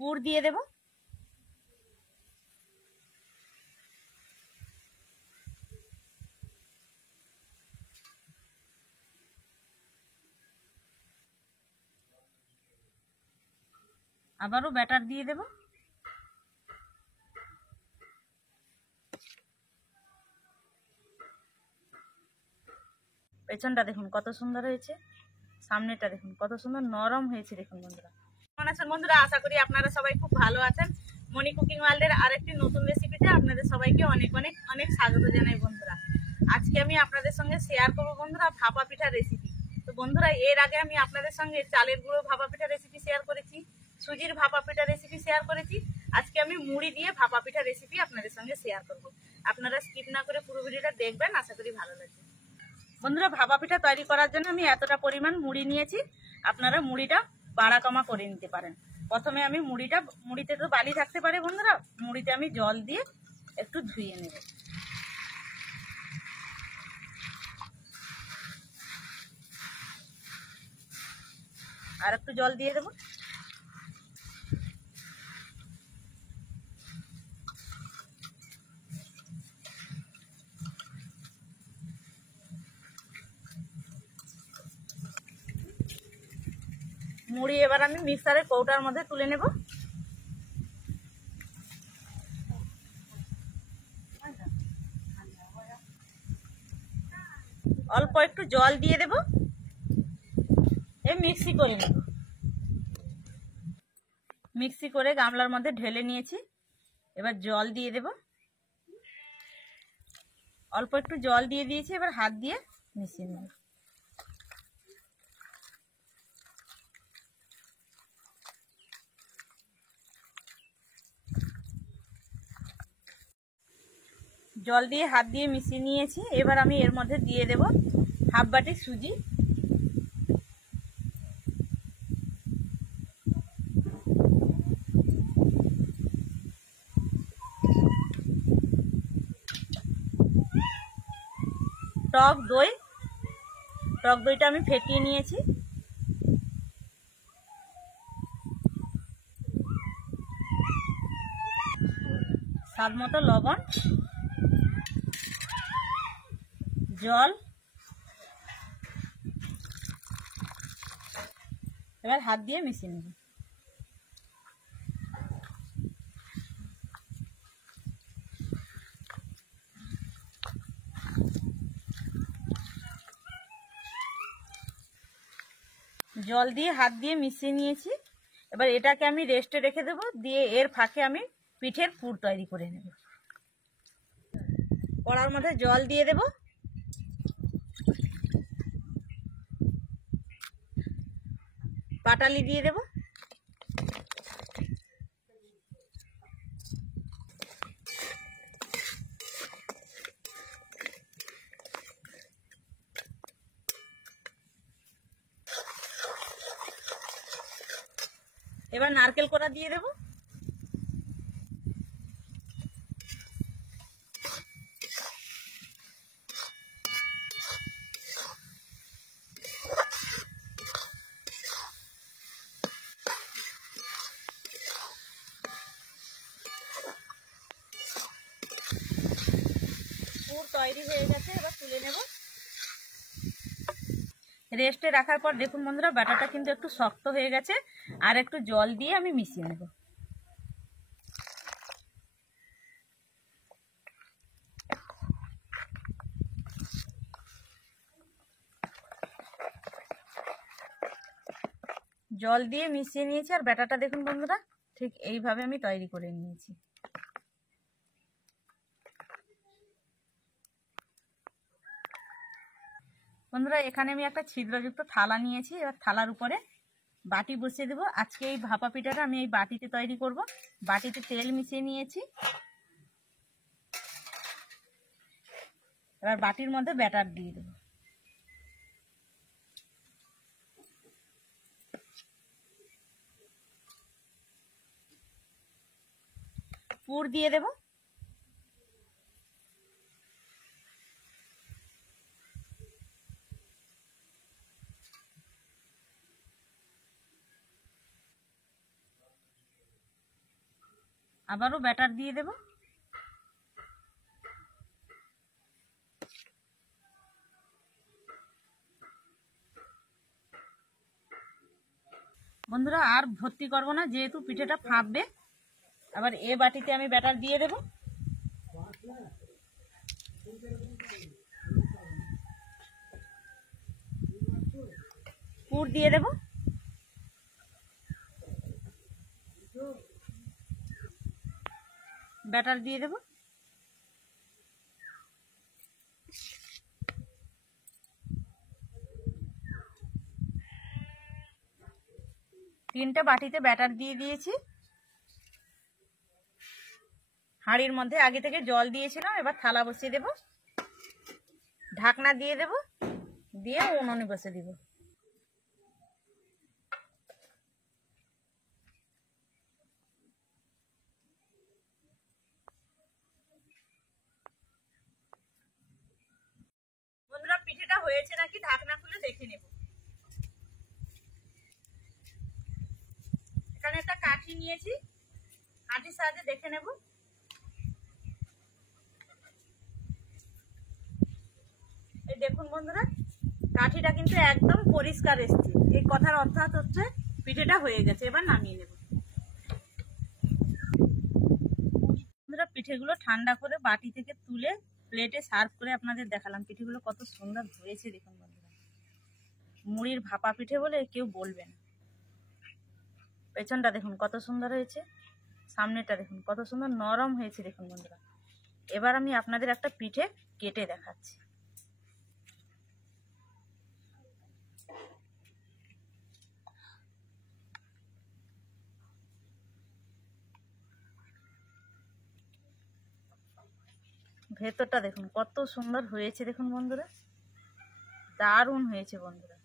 পুর দিয়ে দেব। আবারও ব্যাটার দিয়ে দেব। পেছনটা দেখুন কত সুন্দর হয়েছে, সামনেটা দেখুন কত সুন্দর নরম হয়েছে। দেখুন বন্ধুরা, কেমন আছেন বন্ধুরা? আশা করি আপনারা সবাই খুব ভালো আছেন। মনি কুকিং ওয়ার্ল্ডের আরেকটি নতুন রেসিপিতে আপনাদের সবাইকে অনেক অনেক অনেক স্বাগত জানাই বন্ধুরা। আজকে আমি আপনাদের সঙ্গে শেয়ার করবো বন্ধুরা ভাপা পিঠা রেসিপি। তো বন্ধুরা, এর আগে আমি আপনাদের সঙ্গে চালের গুঁড়ো ভাপা পিঠা রেসিপি শেয়ার করেছি, সুজির ভাপা পিঠা রেসিপি শেয়ার করেছি। আজকে আমি মুড়ি দিয়ে ভাপা পিঠা রেসিপি আপনাদের সঙ্গে শেয়ার করব। আপনারা স্কিপ না করে পুরো ভিডিওটা দেখবেন, আশা করি ভালো লাগবে। বন্ধুরা, ভাপা পিঠা তৈরি করার জন্য আমি এতটা পরিমাণ মুড়ি নিয়েছি। আপনারা মুড়িটা বাড়া কমা করে নিতে পারেন। প্রথমে আমি মুড়িতে তো বালি থাকতে পারে বন্ধুরা, মুড়িতে আমি জল দিয়ে একটু ধুয়ে নেব। আর একটু জল দিয়ে দেবো। মুড়ি এবার আমি মিক্সারের কৌটার মধ্যে তুলে নেব। অল্প একটু জল দিয়ে দেব, মিক্সি করে নেব। মিক্সি করে গামলার মধ্যে ঢেলে নিয়েছি। এবার জল দিয়ে দেব। অল্প একটু জল দিয়ে দিয়েছি, এবার হাত দিয়ে মিশিয়ে নেব। জল দিয়ে হাত দিয়ে মিশিয়ে নিয়েছি। এবার আমি এর মধ্যে দিয়ে দেব হাফ বাটি সুজি। টক দইটা আমি ফেটিয়ে নিয়েছি। স্বাদ মতো লবণ, জল। এবার হাত দিয়ে মিশিয়ে নেব। জল দিয়ে হাত দিয়ে মিশিয়ে নিয়েছি। এবার এটাকে আমি রেস্টে রেখে দেবো, দিয়ে এর ফাঁকে আমি পিঠের পুর তৈরি করে নেব। কড়ার মধ্যে জল দিয়ে দেব। পাটালি দিয়ে দেব। এবার নারকেল কোড়া দিয়ে দেব। পুর তৈরি হয়ে গেছে, এবার তুলে নেব। রেস্টে রাখার পর দেখুন বন্ধুরা, ব্যাটারটা কিন্তু একটু শক্ত হয়ে গেছে। আর একটু জল দিয়ে আমি মিশিয়ে নেব। জল দিয়ে মিশিয়ে নিয়েছি। আর ব্যাটারটা দেখুন বন্ধুরা, ঠিক এইভাবে আমি তৈরি করে নিয়েছি। বন্ধুরা, এখানে আমি একটা ছিদ্রযুক্ত থালা নিয়েছি। এবার থালার উপরে বাটি বসিয়ে দেবো। আজকে এই ভাপা পিঠাটা আমি এই বাটিতে তৈরি করব। বাটিতে তেল মিশিয়ে নিয়েছি। এবার বাটির মধ্যে ব্যাটার দিয়ে দেবো। পুর দিয়ে দেব। আবারও ব্যাটার দিয়ে দেব। বন্ধুরা আর ভর্তি করব না, যেহেতু পিঠেটা ফাঁপবে। আবার এ বাটিতে আমি ব্যাটার দিয়ে দেব। পুর দিয়ে দেব। ব্যাটার দিয়ে দেব। তিনটে বাটিতে ব্যাটার দিয়ে দিয়েছি। হাঁড়ির মধ্যে আগে থেকে জল দিয়েছিলাম, এবার থালা বসিয়ে দেব, ঢাকনা দিয়ে দেব, দিয়ে উনুনে বসে দিব। বন্ধুরা পিঠেটা হয়েছে নাকি ঢাকনা খুলে দেখে নেব। এখানে একটা কাঠি নিয়েছি, কাঠির সাহায্যে দেখে নেব। এই দেখুন বন্ধুরা, কাঠিটা কিন্তু একদম পরিষ্কার এসছে। এই কথার অর্থাৎ হচ্ছে পিঠেটা হয়ে গেছে। এবার নামিয়ে নেব। বন্ধুরা পিঠেগুলো ঠান্ডা করে বাটি থেকে তুলে প্লেটে সার্ভ করে আপনাদের দেখালাম। পিঠেগুলো কত সুন্দর হয়েছে দেখুন বন্ধুরা। মুড়ির ভাপা পিঠে বলে কেউ বলবে না। পেছনটা দেখুন কত সুন্দর হয়েছে, সামনেটা দেখুন কত সুন্দর নরম হয়েছে দেখুন বন্ধুরা। এবার আমি আপনাদের একটা পিঠে কেটে দেখাচ্ছি। ভেতরটা দেখুন কত সুন্দর হয়েছে দেখুন বন্ধুরা, দারুণ হয়েছে বন্ধুরা।